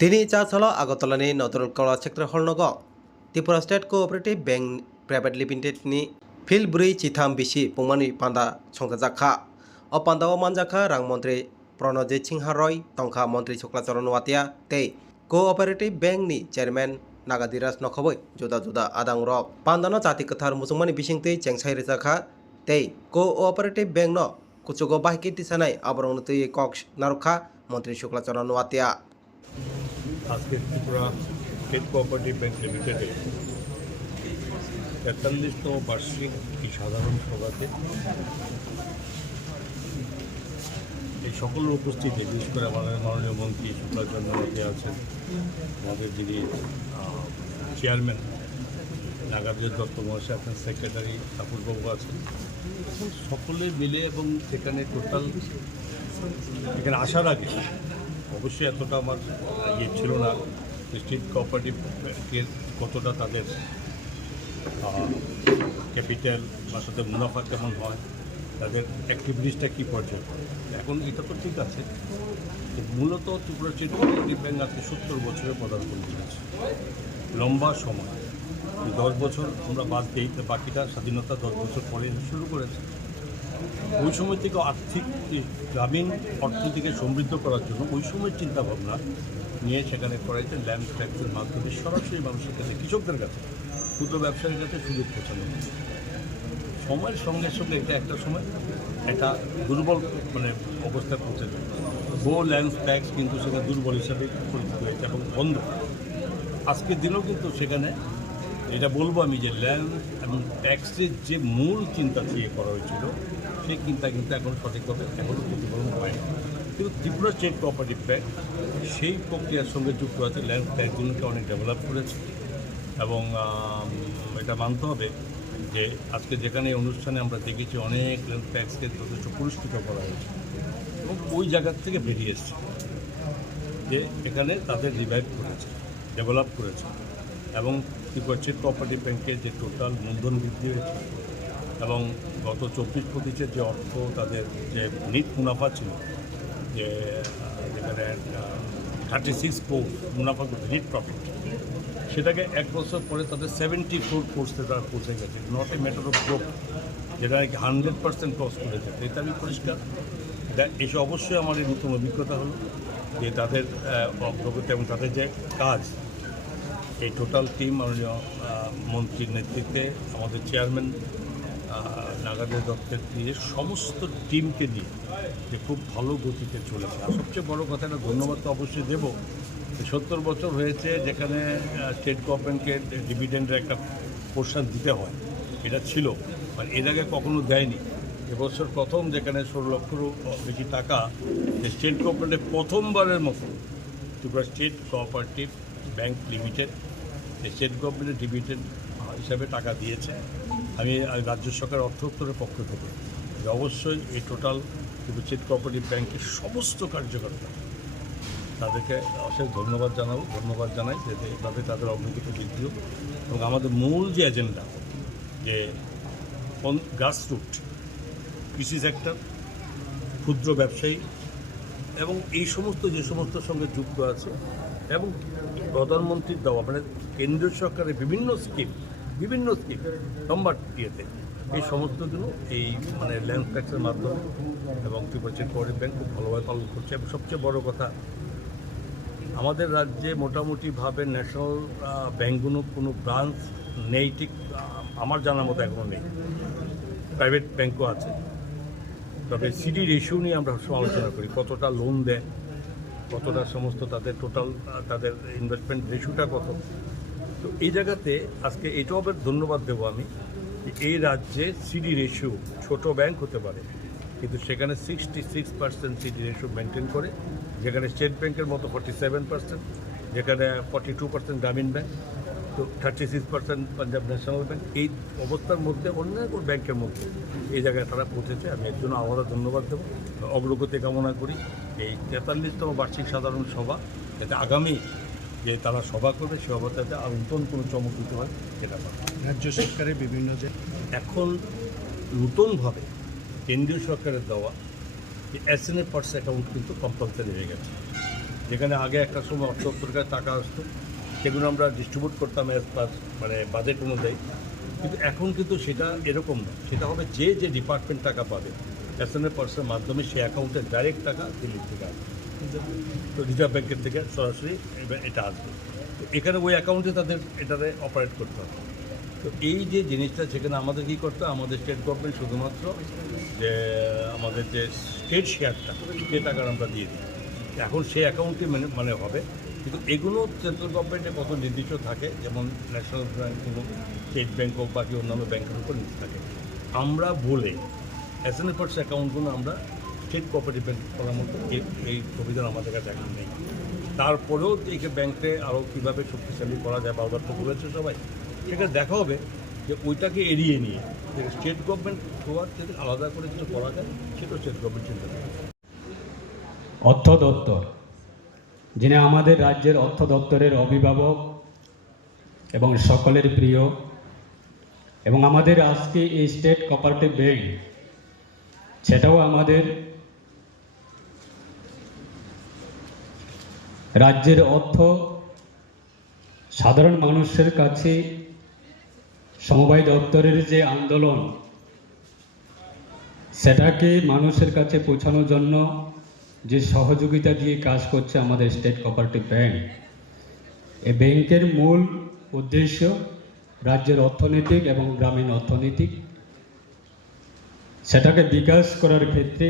তিনি চাচল আগরতলাनि নতুন কলা सेक्टर हलनग Tripura state cooperative bank private limited नि फिल ब्रै चिथाम बिसि पुमानि पान्दा संजाखा अ पान्दाव मानजाखा रां मंत्री प्रणजित सिंह रॉय तंखा मंत्री शुक्लाचरण वातिया ते कोअपरेटिव बैंक नि चेयरमैन नागादिराज नखबै जुदा जुदा आदां रक पान्दानो जाति कथार मुसुमानि बिसिंतै चेंसाइ रेजाखा ते कोअपरेटिव बैंक न कुचुगो बाहिके तिसानाय आबरंगतै कक्स नारखा मंत्री शुक्लाचरण वातिया আজকে ত্রিপুরা স্টেট কোঅপারেটিভ ব্যাংক লিমিটেডের ৪৩তম বার্ষিক এই সাধারণ সভাতে এই সকলের উপস্থিতি বিশেষ করে আমাদের মাননীয় মন্ত্রী শুক্লাচরণ মধ্যে আছেন, আমাদের যিনি চেয়ারম্যান নাগার্জুন দত্ত মহাশয় আছেন, সেক্রেটারি ঠাকুরবাবু আছেন, সকলে মিলে এবং সেখানে টোটাল এখানে আসার আগে অবশ্যই এতটা আমার ছিল না স্টেট কোঅপারেটিভ ব্যাংকের কতটা তাদের ক্যাপিটাল বা তাদের মুনাফা কেমন হয়, তাদের অ্যাক্টিভিটিসটা কী পর্যায়ে। এখন এটা তো ঠিক আছে, মূলত ত্রিপুরা স্টেট কোঅপারেটিভ ব্যাংক আজকে ৭০ বছরে পদার্পণ করেছে। লম্বা সময় 10 বছর আমরা বাদ দিই, তো বাকিটা স্বাধীনতা 10 বছর পরে শুরু করেছে। ওই সময় থেকে আর্থিক গ্রামীণ অর্থনীতিকে সমৃদ্ধ করার জন্য ওই সময়ের চিন্তাভাবনা নিয়ে সেখানে করাইতে ল্যান্ড ট্যাক্সের মাধ্যমে সরাসরি মানুষের কাছে, কৃষকদের কাছে, ক্ষুদ্র ব্যবসায়ীর কাছে সুযোগ পৌঁছানো। সময়ের সঙ্গে সঙ্গে এটা একটা সময় একটা দুর্বল অবস্থায় পৌঁছে যায়। বহু ল্যান্ড ট্যাক্স কিন্তু সেখানে দুর্বল হিসাবে পরিচিত হয়েছে এবং বন্ধ। আজকের দিনেও কিন্তু সেখানে এটা বলবো আমি যে ল্যান্ড এবং ট্যাক্সের যে মূল চিন্তা দিয়ে করা হয়েছিল সেই চিন্তা কিন্তু এখন সঠিকভাবে এখনও প্রতিফলন হয়নি। কিন্তু ত্রিপুরা স্টেট কোঅপারেটিভ ব্যাংক সেই প্রক্রিয়ার সঙ্গে যুক্ত আছে, ল্যান্ড ট্যাক্সগুলোকে অনেক ডেভেলপ করেছে এবং এটা মানতে হবে যে আজকে যেখানে অনুষ্ঠানে আমরা দেখেছি অনেক ল্যান্ড ট্যাক্সকে যথেষ্ট পুরস্কৃত করা হয়েছে এবং ওই জায়গার থেকে বেরিয়ে এসছে যে এখানে তাদের রিভাইভ করেছে, ডেভেলপ করেছে এবং ত্রিপুরা স্টেট কোঅপারেটিভ ব্যাংকের যে টোটাল মূলধন বৃদ্ধি হয়েছে এবং গত 24-25 যে অর্থ তাদের যে নিট মুনাফা ছিল, যে যেখানে 36 কোর মুনাফা করতে নিট প্রফিট, সেটাকে 1 বছর পরে তাদের 74 কোর্সে তারা পৌঁছে গেছে। Not a matter of growth, যেটা 100% ক্রস করেছে। এটা আমি পরিষ্কার এসে অবশ্যই আমার এই নতুন অভিজ্ঞতা হলো যে তাদের অগ্রগতি এবং তাদের যে কাজ, এই টোটাল টিম মাননীয় মন্ত্রীর নেতৃত্বে আমাদের চেয়ারম্যান নাগার্জুন দত্তের দিয়ে সমস্ত টিমকে নিয়ে যে খুব ভালো গতিতে চলেছে। আর সবচেয়ে বড় কথা, একটা ধন্যবাদ তো অবশ্যই দেবো, 70 বছর হয়েছে যেখানে স্টেট গভর্নমেন্টকে ডিভিডেন্ডের একটা পোর্শন দিতে হয়, এটা ছিল মানে এর আগে কখনো দেয়নি। এবছর প্রথম যেখানে 16 লক্ষেরও বেশি টাকা স্টেট গভর্নমেন্টের প্রথমবারের মতো Tripura state cooperative bank limited state গভর্নমেন্টের ডিভিডেন্ড হিসাবে টাকা দিয়েছে। আমি রাজ্য সরকারের অর্থ দপ্তরের পক্ষ থেকে অবশ্যই এই টোটাল ত্রিপুরা স্টেট কোঅপারেটিভ ব্যাংকের সমস্ত কার্যকর্তা তাদেরকে অশেষ ধন্যবাদ জানাই যাতে এভাবে তাদের অগ্রগতি বৃদ্ধি হোক এবং আমাদের মূল যে এজেন্ডা যে গ্রাসরুট কৃষি সেক্টর, ক্ষুদ্র ব্যবসায়ী এবং এই সমস্ত যে সমস্ত সঙ্গে যুক্ত আছে এবং প্রধানমন্ত্রীর দেওয়া কেন্দ্রীয় সরকারের বিভিন্ন স্কিম নম্বর দিয়েতে এই সমস্তগুলো এই ল্যান্ড ট্যাক্সের মাধ্যমে এবং ত্রিপুরা স্টেট কোঅপারেটিভ ব্যাংক খুব ভালোভাবে পালন করছে। এবং সবচেয়ে বড় কথা, আমাদের রাজ্যে মোটামুটিভাবে ন্যাশনাল ব্যাংকগুলোর কোনো ব্রাঞ্চ নেই, ঠিক আমার জানার মতো এখনও নেই। প্রাইভেট ব্যাংকও আছে, তবে সিডি রেশিও নিয়ে আমরা আলোচনা করি, কতটা লোন দেয়, কতটা সমস্ত তাদের টোটাল তাদের ইনভেস্টমেন্ট রেশিওটা কত। তো এই জায়গাতে আজকে এটাও আবার ধন্যবাদ দেবো আমি যে এই রাজ্যে সিডি রেশিও, ছোট ব্যাংক হতে পারে কিন্তু সেখানে 66% সিডি রেশিও মেনটেন করে, যেখানে স্টেট ব্যাংকের মতো 47%, যেখানে 42% গ্রামীণ ব্যাংক, তো 36% পাঞ্জাব ন্যাশনাল ব্যাংক। এই অবস্থার মধ্যে অন্য ব্যাংকের মধ্যে এই জায়গায় তারা পৌঁছেছে। আমি এর জন্য আলাদা ধন্যবাদ দেবো, অগ্রগতি কামনা করি। এই 43তম বার্ষিক সাধারণ সভা যাতে আগামী যে তারা সভা করবে সে সভাতে আর নতুন কোনো চমক দিতে হয় সেটা রাজ্য সরকারের বিভিন্ন যে এখন নতুনভাবে কেন্দ্রীয় সরকারের দেওয়া যে SNA পার্স অ্যাকাউন্ট কিন্তু কম্পালসারি হয়ে গেছে। যেখানে আগে একটা সময় অর্থ দপ্তরের কাছে টাকা আসতো, সেগুলো আমরা ডিস্ট্রিবিউট করতাম অ্যাজ পার মানে বাজেট অনুযায়ী। কিন্তু এখন কিন্তু সেটা এরকম না, সেটা হবে যে ডিপার্টমেন্ট টাকা পাবে এসএনএ পার্সের মাধ্যমে সে অ্যাকাউন্টে ডাইরেক্ট টাকা দিল্লি থেকে আসবে, তো রিজার্ভ ব্যাংকের থেকে সরাসরি এটা আসবে। তো এখানে ওই অ্যাকাউন্টে তাদের এটাতে অপারেট করতে হবে। তো এই যে জিনিসটা, সেখানে আমাদের কী করতে হয়, আমাদের স্টেট গভর্নমেন্ট শুধুমাত্র যে আমাদের যে স্টেট শেয়ারটা, সে টাকাটা আমরা দিয়ে দিই। এখন সেই অ্যাকাউন্টে মানে হবে, কিন্তু এগুলো সেন্ট্রাল গভর্নমেন্টে কত নির্দিষ্ট থাকে, যেমন ন্যাশনাল ব্যাংক হোক, স্টেট ব্যাংক হোক, বাকি অন্যান্য ব্যাংকের উপর নির্দেশ থাকে। আমরা বলে এসএনএ পার্স অ্যাকাউন্টগুলো আমরা স্টেট কোঅপারেটিভ ব্যাংক করার মতো এই সুবিধা আমাদের কাছে এখন নেই। তারপরেও এই ব্যাংকে আরও কীভাবে শক্তিশালী করা যায়, বারবার তো বলেছে সবাই, সেখানে দেখা হবে যে ওইটাকে এড়িয়ে নিয়ে যে স্টেট গভর্নমেন্ট হওয়ার থেকে আলাদা করে কিছু করা যায়, সেটা স্টেট গভর্নমেন্ট চিন্তা করে। অর্থ দপ্তর, যিনি আমাদের রাজ্যের অর্থ দপ্তরের অভিভাবক এবং সকলের প্রিয়, এবং আমাদের আজকে এই স্টেট কোঅপারেটিভ ব্যাংক, সেটাও আমাদের রাজ্যের অর্থ সাধারণ মানুষের কাছে সমবায় দপ্তরের যে আন্দোলন, সেটাকে মানুষের কাছে পৌঁছানোর জন্য যে সহযোগিতা দিয়ে কাজ করছে আমাদের স্টেট কোঅপারেটিভ ব্যাংক। এই ব্যাংকের মূল উদ্দেশ্য রাজ্যের অর্থনৈতিক এবং গ্রামীণ অর্থনৈতিক সেটাকে বিকাশ করার ক্ষেত্রে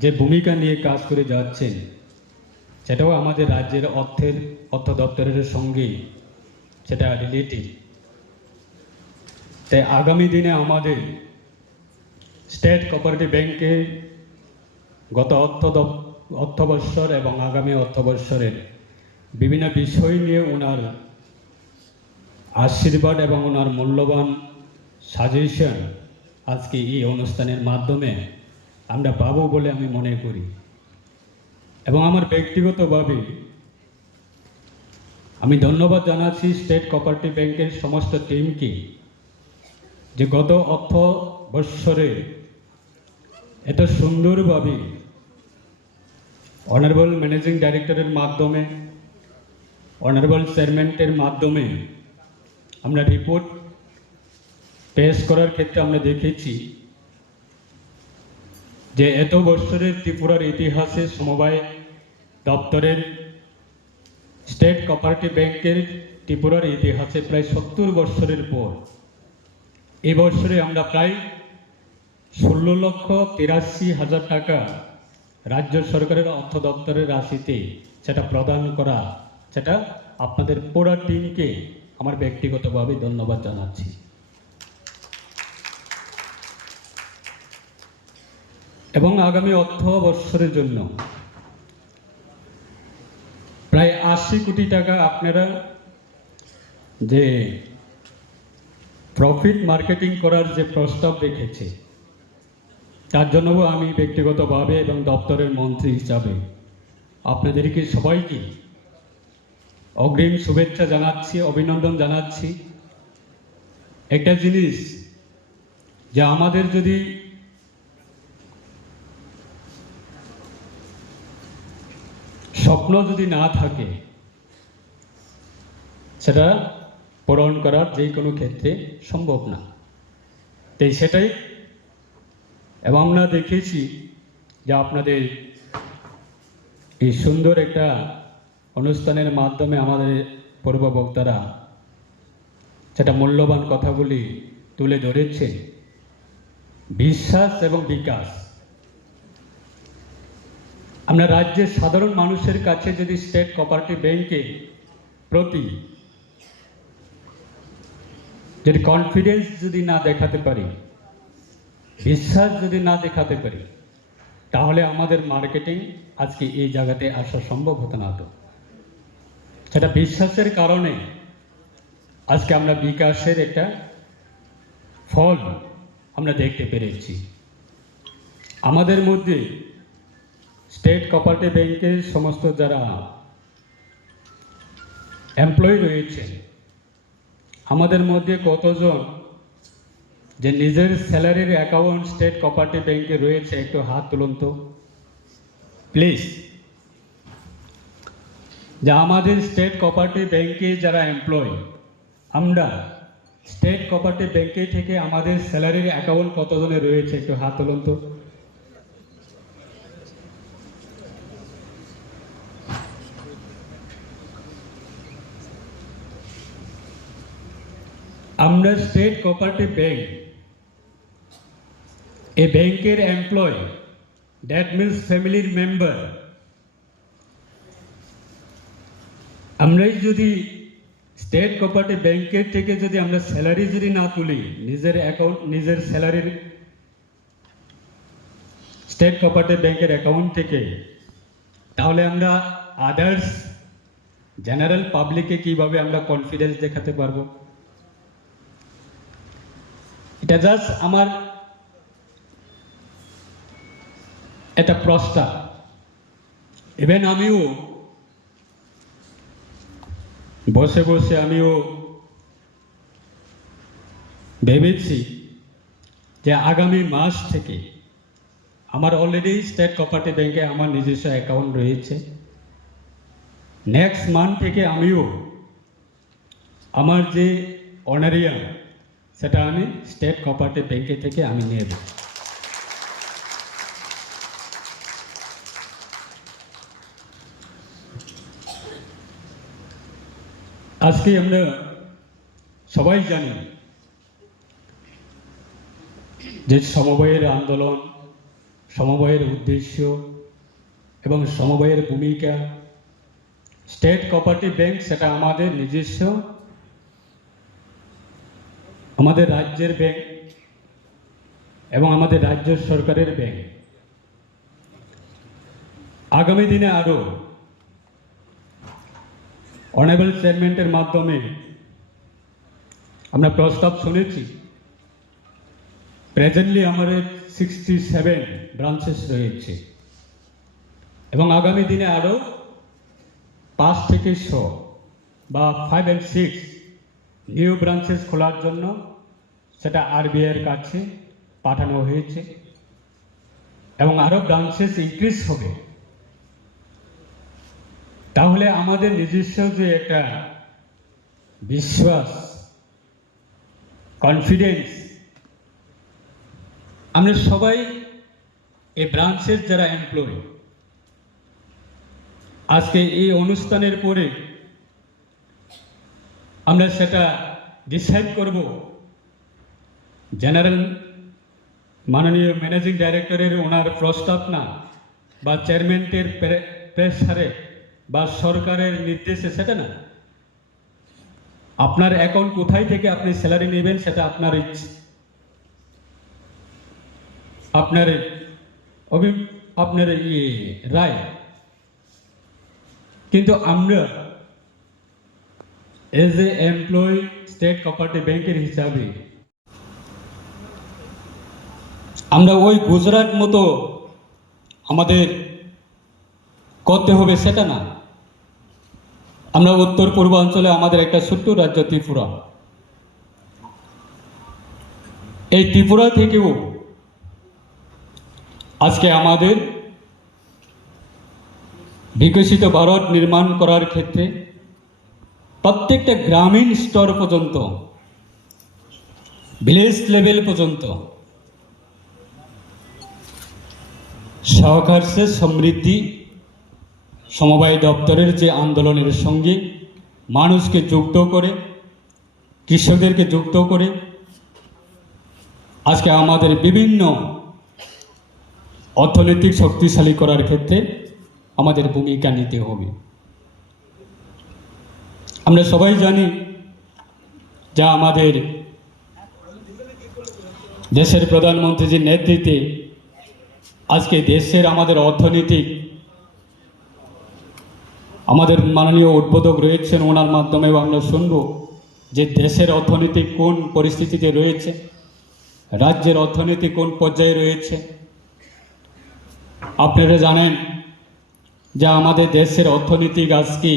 যে ভূমিকা নিয়ে কাজ করে যাচ্ছেন, সেটাও আমাদের রাজ্যের অর্থ দপ্তরের সঙ্গেই সেটা রিলেটিভ। তাই আগামী দিনে আমাদের স্টেট কোঅপারেটিভ ব্যাংকে গত অর্থবর্ষর এবং আগামী অর্থবর্ষরের বিভিন্ন বিষয় নিয়ে ওনার আশীর্বাদ এবং ওনার মূল্যবান সাজেশন আজকে এই অনুষ্ঠানের মাধ্যমে আমরা পাবো বলে আমি মনে করি। এবং আমার ব্যক্তিগতভাবে আমি ধন্যবাদ জানাচ্ছি স্টেট কোঅপারেটিভ ব্যাংকের সমস্ত টিমকে, যে গত অর্থবর্ষরে এত সুন্দরভাবে অনারেবল ম্যানেজিং ডাইরেক্টরের মাধ্যমে, অনারেবল চেয়ারম্যানের মাধ্যমে আমরা রিপোর্ট পেশ করার ক্ষেত্রে আমরা দেখেছি যে এত বছরের ত্রিপুরার ইতিহাসে সমবায় দপ্তরের স্টেট কোঅপারেটিভ ব্যাংকের ত্রিপুরার ইতিহাসে প্রায় 70 বছরের পর এই বছরে আমরা প্রায় 16,83,000 টাকা রাজ্য সরকারের অর্থ দপ্তরের রাশিতে সেটা প্রদান করা, সেটা আপনাদের পুরো টিমকে আমার ব্যক্তিগতভাবে ধন্যবাদ জানাচ্ছি। এবং আগামী অর্থ বৎসরের জন্য প্রায় 80 কোটি টাকা আপনারা যে প্রফিট মার্কেটিং করার যে প্রস্তাব রেখেছে, তার জন্য আমি ব্যক্তিগতভাবে এবং দপ্তরের মন্ত্রী হিসাবে আপনাদেরকে সবাইকে অগ্রিম শুভেচ্ছা জানাচ্ছি, অভিনন্দন জানাচ্ছি। একটা জিনিস যে আমাদের যদি স্বপ্ন যদি না থাকে, সেটা পূরণ করার যে কোনো ক্ষেত্রে সম্ভব না। তাই সেটাই, এবং আমরা দেখেছি যে আপনাদের এই সুন্দর একটা অনুষ্ঠানের মাধ্যমে আমাদের পূর্ব বক্তারা সেটা মূল্যবান কথাগুলি তুলে ধরেছে। বিশ্বাস এবং বিকাশ, আমরা রাজ্যের সাধারণ মানুষের কাছে যদি স্টেট কোঅপারেটিভ ব্যাংকের প্রতি যদি কনফিডেন্স যদি না দেখাতে পারি, বিশ্বাস যদি না দেখাতে পারি, তাহলে আমাদের মার্কেটিং আজকে এই জায়গাতে আসা সম্ভব হতো না। তো সেটা বিশ্বাসের কারণে আজকে আমরা বিকাশের একটা ফল আমরা দেখতে পেরেছি। আমাদের মধ্যে স্টেট কোঅপারেটিভ ব্যাংকের সমস্ত যারা এমপ্লয়ি রয়েছে, আমাদের মধ্যে কতজন যে নিজের স্যালারির অ্যাকাউন্ট স্টেট কোঅপারেটিভ ব্যাংকে রয়েছে, একটু হাত তুলুন তো প্লিজ। যে আমাদের স্টেট কোঅপারেটিভ ব্যাংকে যারা এমপ্লয়, আমরা স্টেট কোঅপারেটিভ ব্যাংকে থেকে আমাদের স্যালারির অ্যাকাউন্ট কতজনের রয়েছে একটু হাত তুলুন তো। আমরা স্টেট কোঅপারেটিভ ব্যাংক, এই ব্যাংকের এমপ্লয়, দ্যাট মিনস ফ্যামিলির মেম্বার, আমরাই যদি স্টেট কোঅপারেটিভ ব্যাংকের থেকে যদি আমরা স্যালারি যদি না তুলি, নিজের অ্যাকাউন্ট, নিজের স্যালারির স্টেট কোঅপারেটিভ ব্যাংকের অ্যাকাউন্ট থেকে, তাহলে আমরা আদার্স জেনারেল পাবলিকে কিভাবে আমরা কনফিডেন্স দেখাতে পারবো? এটা জাস্ট আমার একটা প্রস্তাব। ইভেন আমিও বসে বসে আমিও ভেবেছি যে আগামী মাস থেকে আমার অলরেডি স্টেট কোঅপারেটিভ ব্যাংকে আমার নিজস্ব অ্যাকাউন্ট রয়েছে। নেক্সট মান্থ থেকে আমিও আমার যে অনারিয়াম সেটা আমি স্টেট কোঅপারেটিভ ব্যাংকে থেকে আমি নেব। আজকে আমরা সবাই জানি যে সমবায়ের আন্দোলন, সমবায়ের উদ্দেশ্য এবং সমবায়ের ভূমিকা, স্টেট কোঅপারেটিভ ব্যাংক সেটা আমাদের নিজস্ব, আমাদের রাজ্যের ব্যাংক এবং আমাদের রাজ্য সরকারের ব্যাংক। আগামী দিনে আরও অনারেবল চেয়ারম্যানের মাধ্যমে আমরা প্রস্তাব শুনেছি। প্রেজেন্টলি আমাদের 67 ব্রাঞ্চেস রয়েছে এবং আগামী দিনে আরও 5 থেকে 6 বা 5 and 6 নিউ ব্রাঞ্চেস খোলার জন্য সেটা আরবিআইয়ের কাছে পাঠানো হয়েছে এবং আরও ব্রাঞ্চেস ইনক্রিজ হবে। তাহলে আমাদের নিজস্ব যে একটা বিশ্বাস, কনফিডেন্স, আমরা সবাই এই ব্রাঞ্চের যারা এমপ্লয়, আজকে এই অনুষ্ঠানের পরে আমরা সেটা ডিসাইড করব। জেনারেল মাননীয় ম্যানেজিং ডাইরেক্টরের ওনার প্রস্তাব না, বা চেয়ারম্যানের প্রেসারে বা সরকারের নির্দেশে, সেটা না। আপনার অ্যাকাউন্ট কোথায় থেকে আপনি স্যালারি নেবেন সেটা আপনার ইচ্ছে, আপনার রায়। কিন্তু আমরা as a employ state cooperative ব্যাংকের হিসাবে আমরা ওই গুজরাট মতো আমাদের করতে হবে সেটা না। আমরা উত্তর পূর্বাঞ্চলে আমাদের একটা ছোট্ট রাজ্য ত্রিপুরা, এই ত্রিপুরা থেকেও আজকে আমাদের বিকশিত ভারত নির্মাণ করার ক্ষেত্রে প্রত্যেকটা গ্রামীণ স্তর পর্যন্ত, ভিলেজ লেভেল পর্যন্ত সহকার সে সমৃদ্ধি সমবায় দপ্তরের যে আন্দোলনের সঙ্গে মানুষকে যুক্ত করে, কৃষকদেরকে যুক্ত করে আজকে আমাদের বিভিন্ন অর্থনৈতিক শক্তিশালী করার ক্ষেত্রে আমাদের ভূমিকা নিতে হবে। আমরা সবাই জানি যে আমাদের দেশের প্রধানমন্ত্রীজির নেতৃত্বে আজকে দেশের আমাদের অর্থনৈতিক, আমাদের মাননীয় উদ্বোধক রয়েছেন, ওনার মাধ্যমেও আমরা শুনব যে দেশের অর্থনীতি কোন পরিস্থিতিতে রয়েছে, রাজ্যের অর্থনীতি কোন পর্যায়ে রয়েছে। আপনারা জানেন যে আমাদের দেশের অর্থনীতি আজকে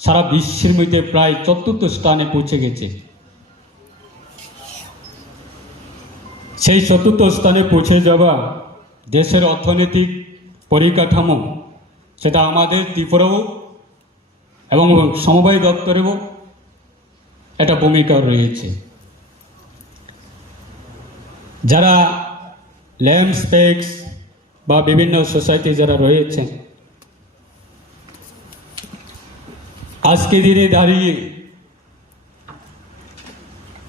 সারা বিশ্বের মধ্যে প্রায় ৪র্থ স্থানে পৌঁছে গেছে। সেই ৪র্থ স্থানে পৌঁছে যাওয়া দেশের অর্থনৈতিক পরিকাঠামো, সেটা আমাদের ত্রিপুরাও এবং সমবায় দপ্তরেও একটা ভূমিকা রয়েছে। যারা ল্যাম্প স্পেক্স বা বিভিন্ন সোসাইটি যারা রয়েছেন, আজকে দিনে দাঁড়িয়ে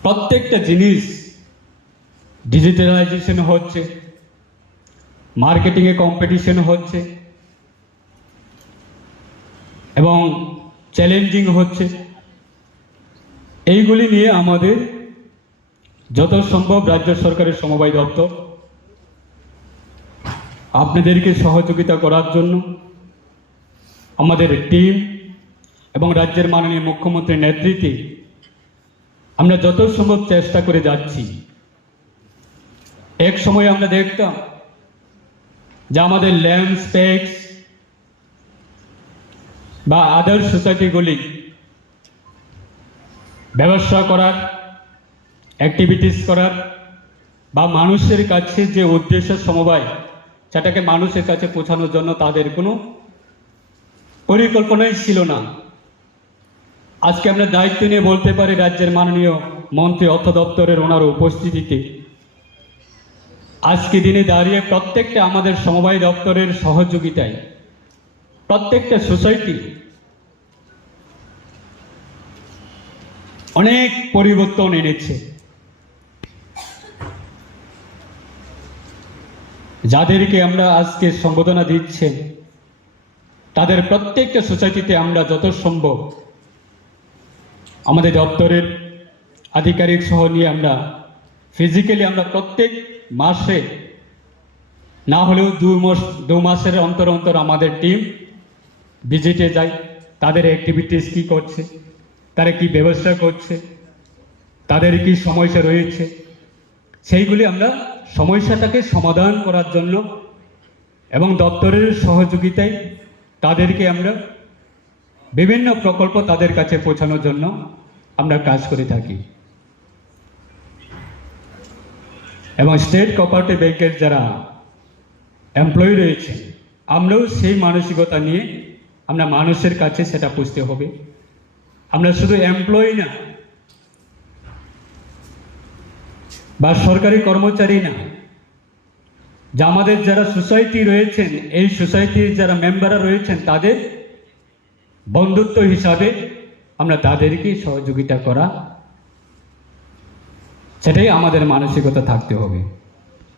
প্রত্যেকটা জিনিস ডিজিটালাইজেশন হচ্ছে, মার্কেটিংয়ে কম্পিটিশন হচ্ছে এবং চ্যালেঞ্জিং হচ্ছে। এইগুলি নিয়ে আমাদের যত সম্ভব রাজ্য সরকারের সমবায় দপ্তর আপনাদেরকে সহযোগিতা করার জন্য আমাদের টিম এবং রাজ্যের মাননীয় মুখ্যমন্ত্রীর নেতৃত্বে আমরা যত সম্ভব চেষ্টা করে যাচ্ছি। এক সময় আমরা দেখতাম যে আমাদের ল্যাম্প স্পেক্স বা আদার সোসাইটিগুলি ব্যবসা করার, অ্যাক্টিভিটিস করার বা মানুষের কাছে যে উদ্দেশ্য সমবায় সেটাকে মানুষের কাছে পৌঁছানোর জন্য তাদের কোনো পরিকল্পনাই ছিল না। আজকে আমরা দায়িত্ব নিয়ে বলতে পারি রাজ্যের মাননীয় মন্ত্রী অর্থ দপ্তরের ওনার উপস্থিতিতে আজকে দিনে দাঁড়িয়ে প্রত্যেকটা আমাদের সমবায় দপ্তরের সহযোগিতায় প্রত্যেকটা সোসাইটি অনেক পরিবর্তন এনেছে। যাদেরকে আমরা আজকে সম্বোধনা দিচ্ছেন তাদের প্রত্যেকটা সোসাইটিতে আমরা যত সম্ভব আমাদের দপ্তরের আধিকারিক সহ নিয়ে আমরা ফিজিক্যালি আমরা প্রত্যেক মাসে না হলেও 2 মাসের অন্তর অন্তর আমাদের টিম ভিজিটে যায়। তাদের অ্যাক্টিভিটিস কী করছে, তারা কি ব্যবসা করছে, তাদের কি সমস্যা রয়েছে, সেইগুলি আমরা সমস্যাটাকে সমাধান করার জন্য এবং দপ্তরের সহযোগিতায় তাদেরকে আমরা বিভিন্ন প্রকল্প তাদের কাছে পৌঁছানোর জন্য আমরা কাজ করে থাকি। এবং স্টেট কোঅপারেটিভ ব্যাংকের যারা এমপ্লয়ি রয়েছে আমরাও সেই মানসিকতা নিয়ে আমরা মানুষের কাছে সেটা পৌঁছতে হবে। আমরা শুধু এমপ্লয়ি না বা সরকারি কর্মচারী না, যা আমাদের যারা সোসাইটি রয়েছেন এই সোসাইটির যারা মেম্বাররা রয়েছেন তাদের বন্ধুত্ব হিসাবে আমরা তাদেরকে সহযোগিতা করা, সেটাই আমাদের মানসিকতা থাকতে হবে।